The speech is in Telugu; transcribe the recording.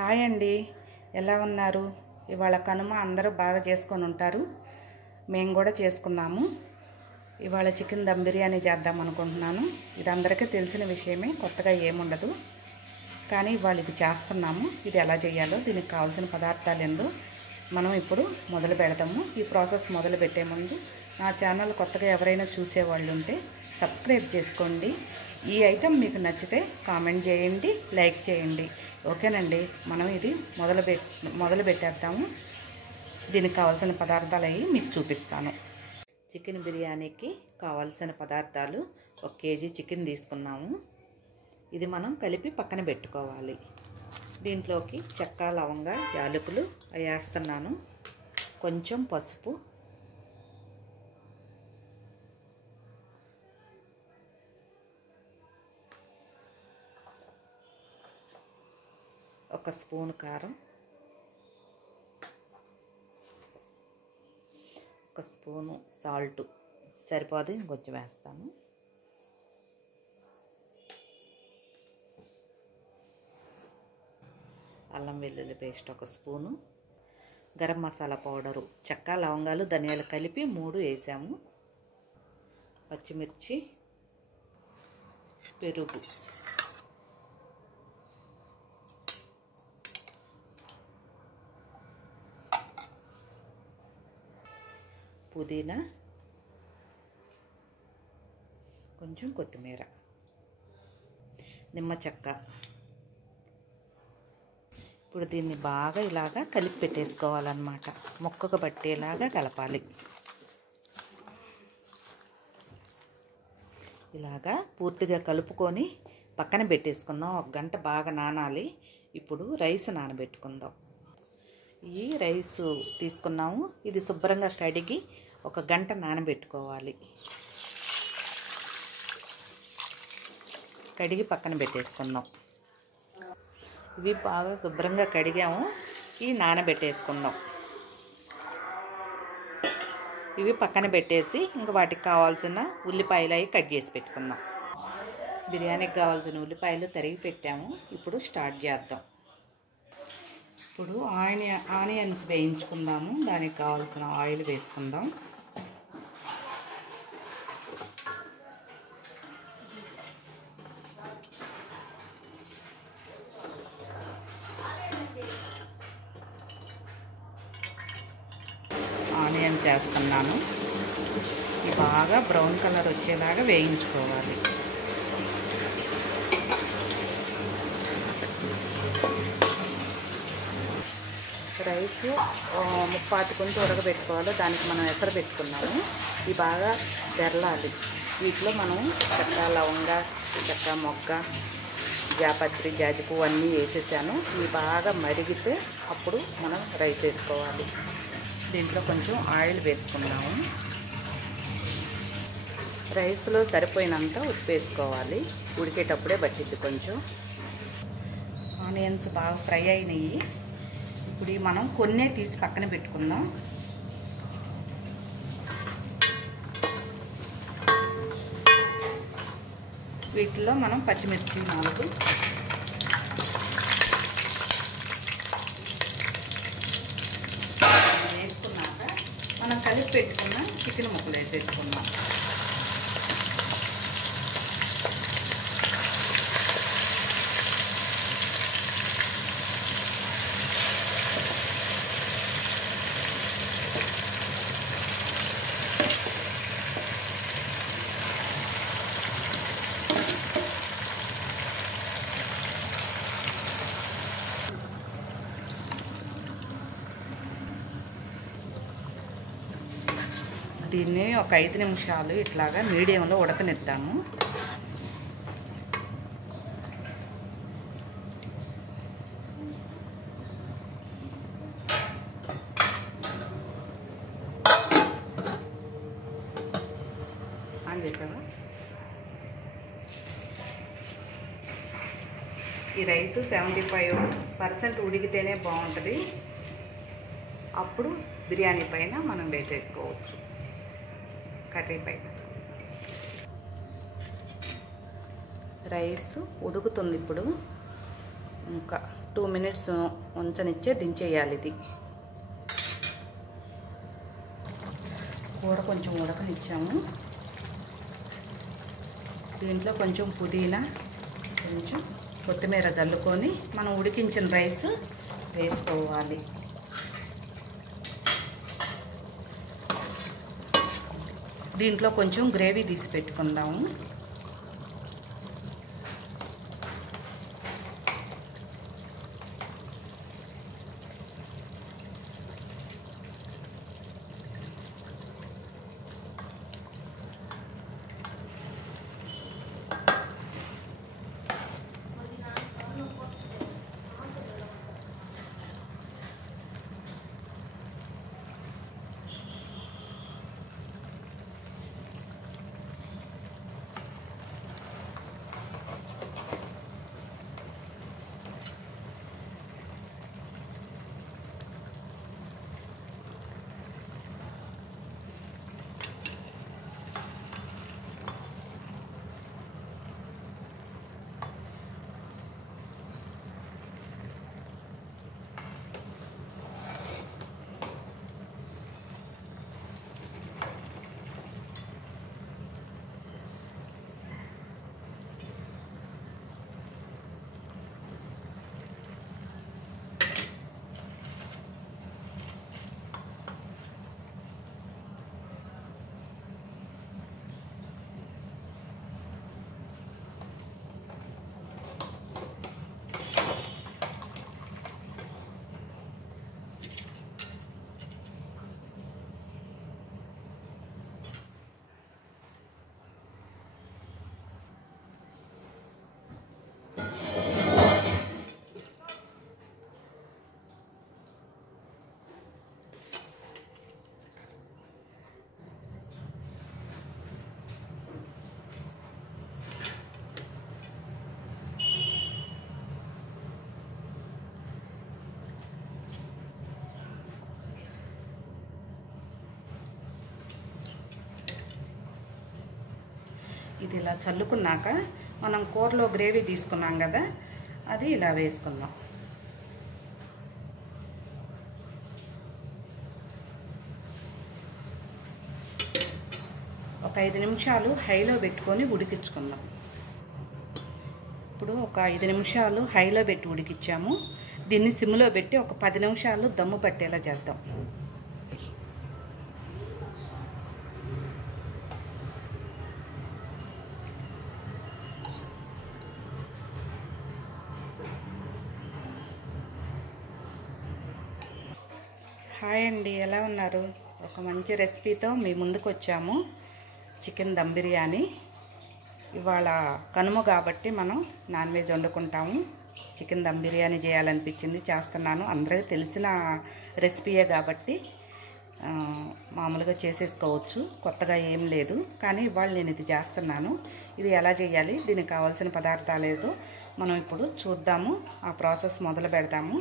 హాయ్ అండి, ఎలా ఉన్నారు? ఇవాళ కనుమ అందరూ బాగా చేసుకొని ఉంటారు. మేము కూడా చేసుకున్నాము. ఇవాళ చికెన్ దమ్ బిర్యానీ చేద్దాం అనుకుంటున్నాను. ఇది అందరికీ తెలిసిన విషయమే, కొత్తగా ఏముండదు. కానీ ఇవాళ ఇది చేస్తున్నాము. ఇది ఎలా చేయాలో, దీనికి కావాల్సిన పదార్థాలు ఏందో మనం ఇప్పుడు మొదలు పెడతాము. ఈ ప్రాసెస్ మొదలు పెట్టే ముందు నా ఛానల్ కొత్తగా ఎవరైనా చూసేవాళ్ళు ఉంటే సబ్స్క్రైబ్ చేసుకోండి. ఈ ఐటెం మీకు నచ్చితే కామెంట్ చేయండి, లైక్ చేయండి. ఓకేనండి, మనం ఇది మొదలు పెట్టేద్దాము. దీనికి కావాల్సిన పదార్థాలు అవి మీకు చూపిస్తాను. చికెన్ బిర్యానీకి కావాల్సిన పదార్థాలు 1 కేజీ చికెన్ తీసుకున్నాము. ఇది మనం కలిపి పక్కన పెట్టుకోవాలి. దీంట్లోకి చెక్క, లవంగ, యాలకులు వేస్తున్నాను. కొంచెం పసుపు, ఒక స్పూన్ కారం, ఒక స్పూను సాల్ట్ సరిపోదు, ఇంకొంచెం వేస్తాను. అల్లం వెల్లుల్లి paste 1 spoon, garam masala powder, చెక్క, లవంగాలు, ధనియాలు కలిపి 3 వేసాము. పచ్చిమిర్చి, పెరుగు, పుదీనా, కొంచెం కొత్తిమీర, నిమ్మ చెక్క. ఇప్పుడు దీన్ని బాగా ఇలాగా కలిపి పెట్టేసుకోవాలన్నమాట. ముక్కకు పట్టేలాగా కలపాలి. ఇలాగా పూర్తిగా కలుపుకొని పక్కన పెట్టేసుకుందాం. 1 గంట బాగా నానాలి. ఇప్పుడు రైస్ నానబెట్టుకుందాం. ఈ రైస్ తీసుకున్నాము. ఇది శుభ్రంగా కడిగి 1 గంట నానబెట్టుకోవాలి. కడిగి పక్కన పెట్టేసుకుందాం. ఇవి బాగా శుభ్రంగా కడిగాము. ఇవి నానబెట్టేసుకుందాం. ఇవి పక్కన పెట్టేసి ఇంకా వాటికి కావాల్సిన ఉల్లిపాయలు అవి కట్ చేసి పెట్టుకుందాం. బిర్యానీకి కావాల్సిన ఉల్లిపాయలు తరిగి పెట్టాము. ఇప్పుడు స్టార్ట్ చేద్దాం. ఇప్పుడు ఆనియన్స్ వేయించుకుందాము. దానికి కావాల్సిన ఆయిల్ వేసుకుందాం. ఆనియన్స్ వేస్తున్నాను. ఇవి బాగా బ్రౌన్ కలర్ వచ్చేలాగా వేయించుకోవాలి. రైస్ 30 కొంచెం ఉడకబెట్టుకోవాలి. దానికి మనం ఎసరు పెట్టుకున్నాము. ఇవి బాగా తెరలాలి. వీటిలో మనం చెక్క, లవంగ, చెక్క మొగ్గ, జాపత్రి, జాజిపువ్వు అన్నీ వేసేసాను. ఇవి బాగా మరిగితే అప్పుడు మనం రైస్ వేసుకోవాలి. దీంట్లో కొంచెం ఆయిల్ వేసుకున్నాము. రైస్లో సరిపోయినంత ఉప్పు వేసుకోవాలి. ఉడికేటప్పుడే పట్టిద్ది కొంచెం. ఆనియన్స్ బాగా ఫ్రై అయినాయి. ఇప్పుడు మనం కొన్నే తీసి పక్కన పెట్టుకుందాం. వీటిలో మనం పచ్చిమిర్చి 4 వేసుకున్నాక మనం కలిపి పెట్టుకున్న చికెన్ ముక్కలు వేసేసుకుందాం. దీన్ని ఒక 5 నిమిషాలు ఇట్లాగా మీడియంలో ఉడకనిద్దాము. ఈ రైస్ 75% ఉడికితేనే బాగుంటుంది. అప్పుడు బిర్యానీ పైన మనం వేసేసుకోవచ్చు. కర్రీ పైన రైస్ ఉడుకుతుంది. ఇప్పుడు ఇంకా 2 మినిట్స్ ఉంచనిచ్చే దించేయాలి. ఇది కూర కొంచెం ఉడకనిచ్చాము. దీంట్లో కొంచెం పుదీనా, కొంచెం కొత్తిమీర జల్లుకొని మనం ఉడికించిన రైస్ వేసుకోవాలి. దీంట్లో కొంచెం గ్రేవీ తీసి పెట్టుకుందాము. ఇది ఇలా చల్లుకున్నాక మనం కూరలో గ్రేవీ తీసుకున్నాం కదా, అది ఇలా వేసుకుందాం. ఒక 5 నిమిషాలు హైలో పెట్టుకొని ఉడికించుకుందాం. ఇప్పుడు ఒక 5 నిమిషాలు హైలో పెట్టి ఉడికించాము. దీన్ని సిమ్లో పెట్టి ఒక 10 నిమిషాలు దమ్ము పట్టేలా చేద్దాం. హాయ్ అండి, ఎలా ఉన్నారు? ఒక మంచి రెసిపీతో మీ ముందుకు వచ్చాము. చికెన్ దమ్ బిర్యానీ. ఇవాళ కనుమ కాబట్టి మనం నాన్ వెజ్ వండుకుంటాము. చికెన్ దమ్ బిర్యానీ చేయాలనిపించింది, చేస్తున్నాను. అందరికీ తెలిసిన రెసిపీయే కాబట్టి మామూలుగా చేసేసుకోవచ్చు, కొత్తగా ఏం లేదు. కానీ ఇవాళ నేను ఇది చేస్తున్నాను. ఇది ఎలా చేయాలి, దీనికి కావాల్సిన పదార్థాలు ఏదో మనం ఇప్పుడు చూద్దాము. ఆ ప్రాసెస్ మొదలు పెడతాము.